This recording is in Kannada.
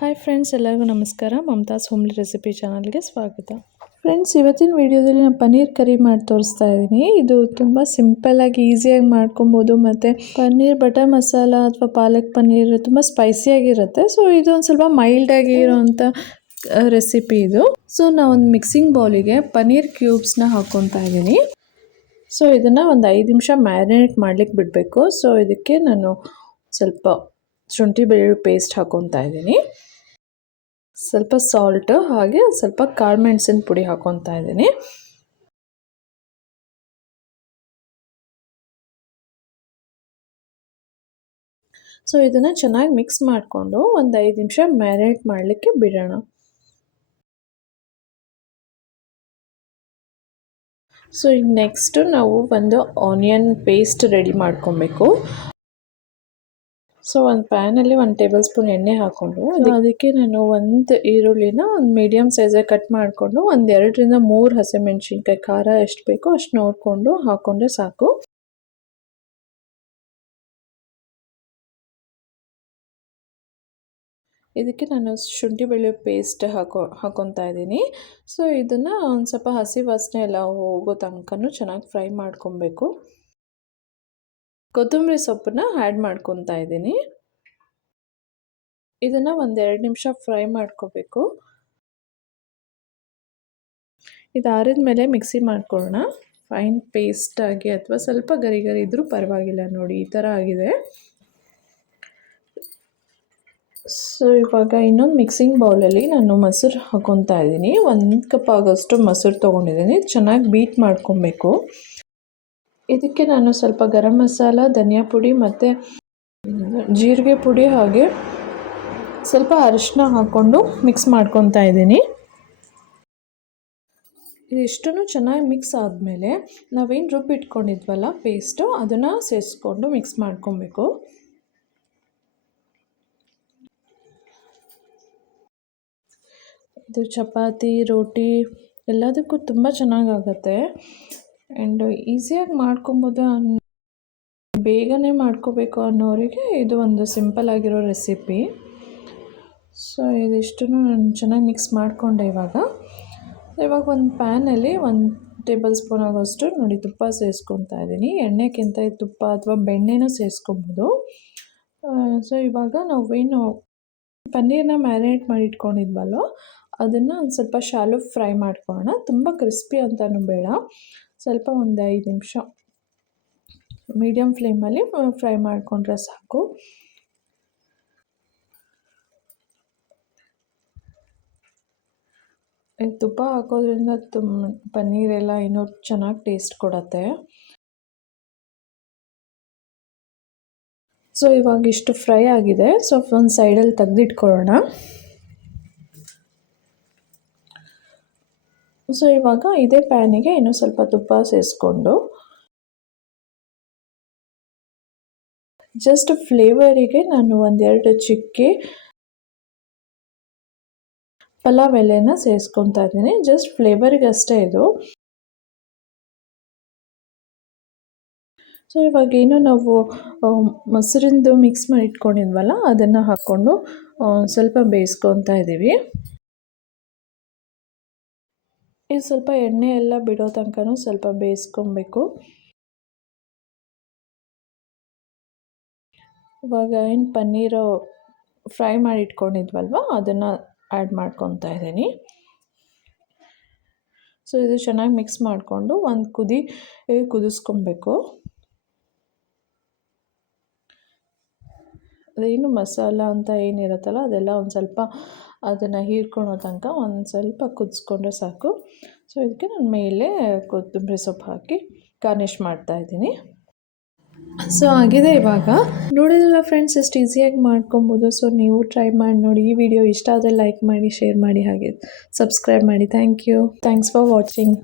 ಹಾಯ್ ಫ್ರೆಂಡ್ಸ್, ಎಲ್ಲರಿಗೂ ನಮಸ್ಕಾರ. ಮಮತಾಸ್ ಹೋಮ್ಲಿ ರೆಸಿಪಿ ಚಾನಲ್ಗೆ ಸ್ವಾಗತ. ಫ್ರೆಂಡ್ಸ್, ಇವತ್ತಿನ ವಿಡಿಯೋದಲ್ಲಿ ನಾನು ಪನ್ನೀರ್ ಕರಿ ಮಾಡಿ ತೋರಿಸ್ತಾ ಇದ್ದೀನಿ. ಇದು ತುಂಬ ಸಿಂಪಲ್ಲಾಗಿ ಈಸಿಯಾಗಿ ಮಾಡ್ಕೊಬೋದು. ಮತ್ತು ಪನ್ನೀರ್ ಬಟರ್ ಮಸಾಲ ಅಥವಾ ಪಾಲಕ್ ಪನ್ನೀರ್ ತುಂಬ ಸ್ಪೈಸಿಯಾಗಿರುತ್ತೆ. ಸೊ ಇದು ಒಂದು ಸ್ವಲ್ಪ ಮೈಲ್ಡಾಗಿ ಇರೋವಂಥ ರೆಸಿಪಿ ಇದು. ಸೊ ನಾನು ಒಂದು ಮಿಕ್ಸಿಂಗ್ ಬೌಲಿಗೆ ಪನ್ನೀರ್ ಕ್ಯೂಬ್ಸ್ನ ಹಾಕ್ಕೊತಾ ಇದ್ದೀನಿ. ಸೊ ಇದನ್ನು ಒಂದು 5 ನಿಮಿಷ ಮ್ಯಾರಿನೇಟ್ ಮಾಡ್ಲಿಕ್ಕೆ ಬಿಡಬೇಕು. ಸೊ ಇದಕ್ಕೆ ನಾನು ಸ್ವಲ್ಪ ಶುಂಠಿ ಬೆಳ್ಳುಳ್ಳಿ ಪೇಸ್ಟ್ ಹಾಕ್ಕೊತಾ ಇದ್ದೀನಿ, ಸ್ವಲ್ಪ ಸಾಲ್ಟ್, ಹಾಗೆ ಸ್ವಲ್ಪ ಕಾಳು ಮೆಣಸಿನ ಪುಡಿ ಹಾಕ್ಕೊತಾ ಇದ್ದೀನಿ. ಸೊ ಇದನ್ನು ಚೆನ್ನಾಗಿ ಮಿಕ್ಸ್ ಮಾಡಿಕೊಂಡು ಒಂದು 5 ನಿಮಿಷ ಮ್ಯಾರಿನೇಟ್ ಮಾಡಲಿಕ್ಕೆ ಬಿಡೋಣ. ಸೊ ಈಗ ನೆಕ್ಸ್ಟು ನಾವು ಒಂದು ಆನಿಯನ್ ಪೇಸ್ಟ್ ರೆಡಿ ಮಾಡ್ಕೊಬೇಕು. ಸೊ ಒಂದು ಪ್ಯಾನಲ್ಲಿ 1 ಟೇಬಲ್ ಸ್ಪೂನ್ ಎಣ್ಣೆ ಹಾಕ್ಕೊಂಡು ಅದಕ್ಕೆ ನಾನು ಒಂದು ಈರುಳ್ಳಿನ ಒಂದು ಮೀಡಿಯಮ್ ಸೈಜಾಗಿ ಕಟ್ ಮಾಡಿಕೊಂಡು ಒಂದು 2 ರಿಂದ 3 ಹಸಿಮೆಣಸಿನ್ಕಾಯಿ, ಖಾರ ಎಷ್ಟು ಬೇಕೋ ಅಷ್ಟು ನೋಡಿಕೊಂಡು ಹಾಕ್ಕೊಂಡ್ರೆ ಸಾಕು. ಇದಕ್ಕೆ ನಾನು ಶುಂಠಿ ಬೆಳ್ಳುಳ್ಳಿ ಪೇಸ್ಟ್ ಹಾಕ್ಕೊತಾ ಇದ್ದೀನಿ. ಸೊ ಇದನ್ನು ಒಂದು ಸ್ವಲ್ಪ ಹಸಿ ವಾಸನೆ ಎಲ್ಲ ಹೋಗೋ ತನಕನೂ ಚೆನ್ನಾಗಿ ಫ್ರೈ ಮಾಡ್ಕೊಬೇಕು. ಕೊತ್ತಂಬರಿ ಸೊಪ್ಪನ್ನ ಆ್ಯಡ್ ಮಾಡ್ಕೊತಾ ಇದ್ದೀನಿ. ಇದನ್ನು ಒಂದು 2 ನಿಮಿಷ ಫ್ರೈ ಮಾಡ್ಕೋಬೇಕು. ಇದು ಆರಿದ ಮೇಲೆ ಮಿಕ್ಸಿ ಮಾಡ್ಕೊಳ್ಳೋಣ. ಫೈನ್ ಪೇಸ್ಟ್ ಆಗಿ ಅಥವಾ ಸ್ವಲ್ಪ ಗರಿ ಗರಿ ಇದ್ರೂ ಪರವಾಗಿಲ್ಲ. ನೋಡಿ, ಈ ಥರ ಆಗಿದೆ. ಸೊ ಇವಾಗ ಇನ್ನೊಂದು ಮಿಕ್ಸಿಂಗ್ ಬೌಲಲ್ಲಿ ನಾನು ಮೊಸರು ಹಾಕ್ಕೊತಾ ಇದ್ದೀನಿ. 1 ಕಪ್ ಆಗೋಷ್ಟು ಮೊಸರು ತೊಗೊಂಡಿದ್ದೀನಿ. ಚೆನ್ನಾಗಿ ಬೀಟ್ ಮಾಡ್ಕೊಬೇಕು. ಇದಕ್ಕೆ ನಾನು ಸ್ವಲ್ಪ ಗರಂ ಮಸಾಲ, ಧನಿಯಾ ಪುಡಿ ಮತ್ತು ಜೀರಿಗೆ ಪುಡಿ, ಹಾಗೆ ಸ್ವಲ್ಪ ಅರಿಶಿನ ಹಾಕ್ಕೊಂಡು ಮಿಕ್ಸ್ ಮಾಡ್ಕೊತಾ ಇದ್ದೀನಿ. ಇದಿಷ್ಟನ್ನು ಚೆನ್ನಾಗಿ ಮಿಕ್ಸ್ ಆದಮೇಲೆ ನಾವೇನು ರುಬ್ಬಿಟ್ಕೊಂಡಿದ್ವಲ್ಲ ಪೇಸ್ಟು, ಅದನ್ನು ಸೇರಿಸ್ಕೊಂಡು ಮಿಕ್ಸ್ ಮಾಡ್ಕೊಬೇಕು. ಇದು ಚಪಾತಿ, ರೋಟಿ ಎಲ್ಲದಕ್ಕೂ ತುಂಬ ಚೆನ್ನಾಗಾಗುತ್ತೆ. ಆ್ಯಂಡ್ ಈಸಿಯಾಗಿ ಮಾಡ್ಕೊಬೋದು. ಬೇಗನೆ ಮಾಡ್ಕೋಬೇಕು ಅನ್ನೋರಿಗೆ ಇದು ಒಂದು ಸಿಂಪಲ್ ಆಗಿರೋ ರೆಸಿಪಿ. ಸೊ ಇದಿಷ್ಟನ್ನು ನಾನು ಚೆನ್ನಾಗಿ ಮಿಕ್ಸ್ ಮಾಡಿಕೊಂಡೆ. ಇವಾಗ ಒಂದು ಪ್ಯಾನಲ್ಲಿ 1 ಟೇಬಲ್ ಸ್ಪೂನ್ ಆಗೋಷ್ಟು ನೋಡಿ ತುಪ್ಪ ಸೇರಿಸ್ಕೊತಾ ಇದ್ದೀನಿ. ಎಣ್ಣೆಕ್ಕಿಂತ ತುಪ್ಪ ಅಥವಾ ಬೆಣ್ಣೆನೂ ಸೇರಿಸ್ಕೊಬೋದು. ಸೊ ಇವಾಗ ನಾವೇನು ಪನ್ನೀರನ್ನ ಮ್ಯಾರಿನೇಟ್ ಮಾಡಿ ಇಟ್ಕೊಂಡಿದ್ವಲ್ಲೋ ಅದನ್ನು ಒಂದು ಸ್ವಲ್ಪ ಶಾಲೋ ಫ್ರೈ ಮಾಡ್ಕೊಳ್ಳೋಣ. ತುಂಬ ಕ್ರಿಸ್ಪಿ ಅಂತಲೂ ಬೇಡ, ಸ್ವಲ್ಪ ಒಂದು 5 ನಿಮಿಷ ಮೀಡಿಯಮ್ ಫ್ಲೇಮಲ್ಲಿ ಫ್ರೈ ಮಾಡಿಕೊಂಡ್ರೆ ಸಾಕು. ತುಪ್ಪ ಹಾಕೋದ್ರಿಂದ ಪನ್ನೀರೆಲ್ಲ ಇನ್ನೂ ಚೆನ್ನಾಗಿ ಟೇಸ್ಟ್ ಕೊಡುತ್ತೆ. ಸೊ ಇವಾಗ ಇಷ್ಟು ಫ್ರೈ ಆಗಿದೆ. ಸೊ ಒಂದು ಸೈಡಲ್ಲಿ ತೆಗೆದಿಟ್ಕೊಳ್ಳೋಣ. ಸೊ ಇವಾಗ ಇದೇ ಪ್ಯಾನಿಗೆ ಇನ್ನೂ ಸ್ವಲ್ಪ ತುಪ್ಪ ಸೇರಿಸ್ಕೊಂಡು ಜಸ್ಟ್ ಫ್ಲೇವರಿಗೆ ನಾನು 1-2 ಚಿಕ್ಕೆ ಪಲಾವ್ ಎಲೆನ ಸೇರಿಸ್ಕೊತಾ ಇದ್ದೀನಿ. ಜಸ್ಟ್ ಫ್ಲೇವರಿಗೆ ಅಷ್ಟೇ ಇದು. ಸೊ ಇವಾಗೇನು ನಾವು ಮೊಸರಿಂದು ಮಿಕ್ಸ್ ಮಾಡಿ ಇಟ್ಕೊಂಡಿದ್ವಲ್ಲ ಅದನ್ನು ಹಾಕ್ಕೊಂಡು ಸ್ವಲ್ಪ ಬೇಯಿಸ್ಕೊತಾ ಇದ್ದೀವಿ. ಇದು ಸ್ವಲ್ಪ ಎಣ್ಣೆ ಎಲ್ಲ ಬಿಡೋ ತನಕನೂ ಸ್ವಲ್ಪ ಬೇಯಿಸ್ಕೊಬೇಕು. ಇವಾಗ ಏನು ಪನ್ನೀರು ಫ್ರೈ ಮಾಡಿ ಇಟ್ಕೊಂಡಿದ್ವಲ್ವ ಅದನ್ನು ಆ್ಯಡ್ ಮಾಡ್ಕೊತಾ ಇದ್ದೀನಿ. ಸೊ ಇದು ಚೆನ್ನಾಗಿ ಮಿಕ್ಸ್ ಮಾಡಿಕೊಂಡು ಒಂದು ಕುದಿಸ್ಕೊಬೇಕು. ಅದೇನು ಮಸಾಲ ಅಂತ ಏನಿರುತ್ತಲ್ಲ ಅದೆಲ್ಲ ಒಂದು ಸ್ವಲ್ಪ ಅದನ್ನು ಹೀರ್ಕೊಳ್ಳೋ ತನಕ ಒಂದು ಸ್ವಲ್ಪ ಕುದಿಸ್ಕೊಂಡ್ರೆ ಸಾಕು. ಸೊ ಇದಕ್ಕೆ ನಾನು ಮೇಲೆ ಕೊತ್ತಂಬರಿ ಸೊಪ್ಪು ಹಾಕಿ ಗಾರ್ನಿಷ್ ಮಾಡ್ತಾಯಿದ್ದೀನಿ. ಸೊ ಆಗಿದೆ. ಇವಾಗ ನೋಡಿದ್ರಲ್ಲ ಫ್ರೆಂಡ್ಸ್, ಎಷ್ಟು ಈಸಿಯಾಗಿ ಮಾಡ್ಕೊಬೋದು. ಸೊ ನೀವು ಟ್ರೈ ಮಾಡಿ ನೋಡಿ. ಈ ವಿಡಿಯೋ ಇಷ್ಟ ಆದರೆ ಲೈಕ್ ಮಾಡಿ, ಶೇರ್ ಮಾಡಿ, ಹಾಗೆ ಸಬ್ಸ್ಕ್ರೈಬ್ ಮಾಡಿ. Thanks for watching.